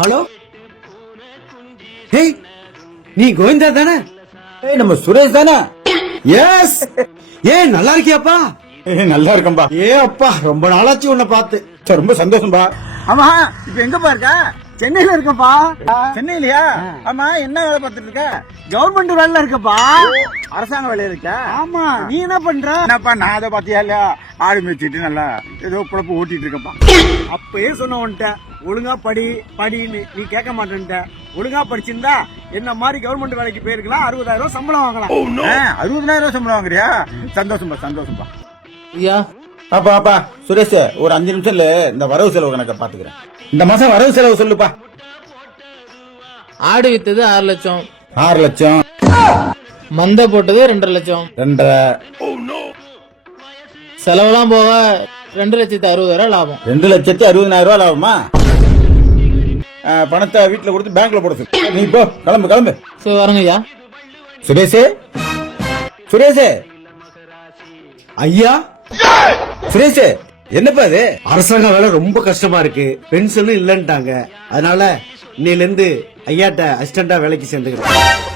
Hello, hey, நீ கோவிந்தா தானே? நம்ம சுரேஷ் தானே? எஸ். நல்லா இருக்கியாப்பா? நல்லா இருக்கம்பா. அப்பா, ரொம்ப நாளாச்சு உன்னை பார்த்து. ரொம்ப சந்தோஷம்பா. ஆமா, இப்ப எங்கப்பா இருக்க? சென்னையில இருக்கப்பா. சென்னையிலயா? ஆமா, என்ன வேலை பார்த்துட்டு இருக்க? கவர்மெண்ட் வேலைல இருக்கப்பா. அரசாங்க வேலையில இருக்க? ஆமா. நீ என்ன பண்ற? என்னப்பா, நான் அதை பாத்தியா இல்லையா? ஆடு மேய்ச்சிட்டு நல்லா ஏதோ குழப்ப ஓட்டிட்டு இருக்கப்பா. அப்பயே சொன்ன உன்ட்ட ஒழுங்கா படின்னு நீ கேட்க மாட்டேன்ட்ட. ஒழுங்கா படிச்சிருந்தா என்ன மாதிரி கவர்மெண்ட் வேலைக்கு போயிருக்கலாம். 60,000 சம்பளம் வாங்கலாம். 60,000 சம்பளம் வாங்குறியா? சந்தோஷம்பா. ஐயா, அப்பா சுரேஷ், ஒரு 5 நிமிஷம்ல இந்த வரவு செலவு கணக்க பாத்துக்கிறேன். இந்த மாசம் வரவு செலவு சொல்லுப்பா. ஆடு வித்தது 6 லட்சம், 6 லட்சம், மந்தை போட்டது 2.5 லட்சம், 2.5, செலவெல்லாம் போக 2,60,000 லாபம். 2,60,000 லாபமா? பணத்தை வீட்டுல கொடுத்து பேங்க்ல போட சொல்லு. நீ போ, கிளம்பு. சரி, வரங்க ஐயா. சுரேஷ் ஐயா, சுரேஷ், என்னப்பா இது? அரசாங்க வேலை ரொம்ப கஷ்டமா இருக்கு. பென்ஷனும் இல்லன்ட்டாங்க. அதனால இன்னையில இருந்து ஐயாட்ட அசிஸ்டண்டா வேலைக்கு சேர்ந்துக்கிறேன்.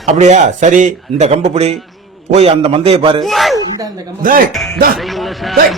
அப்படியா? சரி, இந்த கம்பு பிடி, போய் அந்த மந்தையை பாரு. டேய், டேய், டேய்.